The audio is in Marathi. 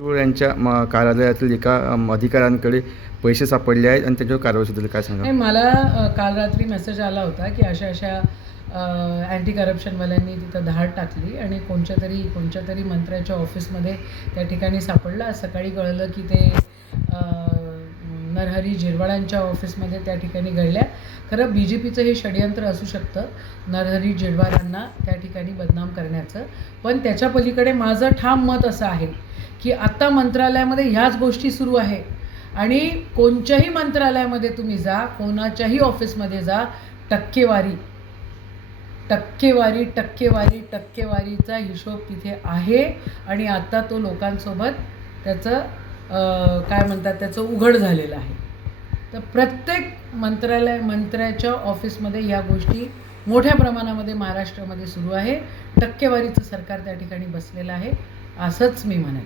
यांच्या कार्यालयातील एका अधिकाऱ्यांकडे पैसे सापडले आहेत आणि त्याच्यावर कारवाई सुरू काय सांगा? नाही, मला काल रात्री मेसेज आला होता की अशा अँटी करप्शनवाल्यांनी तिथं धाड टाकली आणि कोणत्या तरी मंत्र्याच्या ऑफिसमध्ये त्या ठिकाणी सापडलं. आज सकाळी कळलं की ते नरहरी झिरवाळांच्या ऑफिसमध्ये त्या ठिकाणी घडल्या. खरं BJPचं हे षडयंत्र असू शकतं नरहरी झिरवाळांना त्या ठिकाणी बदनाम करण्याचं. पण त्याच्या पलीकडे माझं ठाम मत असं आहे की आत्ता मंत्रालयामध्ये ह्याच गोष्टी सुरू आहे आणि कोणत्याही मंत्रालयामध्ये तुम्ही जा, कोणाच्याही ऑफिसमध्ये जा, टक्केवारीचा हिशोब तिथे आहे आणि आता तो लोकांसोबत त्याचं त्याचं उघड झालेलं आहे. तर प्रत्येक मंत्र्याच्या ऑफिसमध्ये या गोष्टी मोठ्या प्रमाणामध्ये महाराष्ट्रामध्ये सुरू आहे. टक्केवारीचं सरकार त्या ठिकाणी बसलेलं आहे असंच मी म्हणेन.